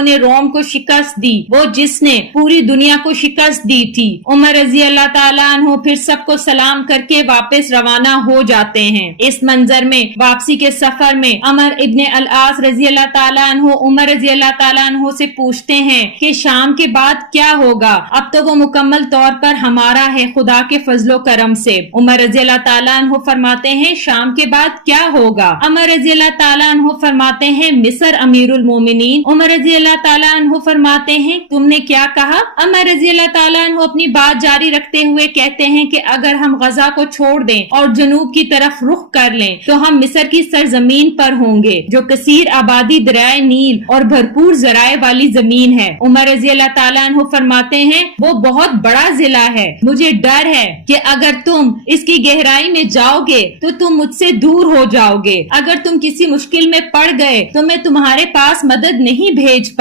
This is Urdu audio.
نے روم کو شکست دی، وہ جس نے پوری دنیا کو شکست دی تھی۔ عمر رضی اللہ تعالیٰ عنہ پھر سب کو سلام کر کے واپس روانہ ہو جاتے ہیں۔ اس منظر میں واپسی کے سفر میں عمر ابن العاص رضی اللہ تعالیٰ عنہ عمر رضی اللہ تعالیٰ عنہ سے پوچھتے ہیں کہ شام کے بعد کیا ہوگا؟ اب تو وہ مکمل طور پر ہمارا ہے خدا کے فضل و کرم سے۔ عمر رضی اللہ تعالیٰ عنہ فرماتے ہیں شام کے بعد کیا ہوگا؟ عمر رضی اللہ تعالیٰ عنہ فرماتے ہیں مصر امیر المومنین۔ عمر رضی اللہ تعالیٰ عنہ فرماتے ہیں تم نے کیا کہا؟ عمر رضی اللہ تعالیٰ عنہ اپنی بات جاری رکھتے ہوئے کہتے ہیں کہ اگر ہم غزہ کو چھوڑ دیں اور جنوب کی طرف رخ کر لیں تو ہم مصر کی سرزمین پر ہوں گے جو کثیر آبادی دریائے نیل اور بھرپور ذرائع والی زمین ہے۔ عمر رضی اللہ تعالیٰ عنہ فرماتے ہیں وہ بہت بڑا ضلع ہے، مجھے ڈر ہے کہ اگر تم اس کی گہرائی میں جاؤ گے تو تم مجھ سے دور ہو جاؤ گے، اگر تم کسی مشکل میں پڑ گئے تو میں تمہارے پاس مدد نہیں بھیج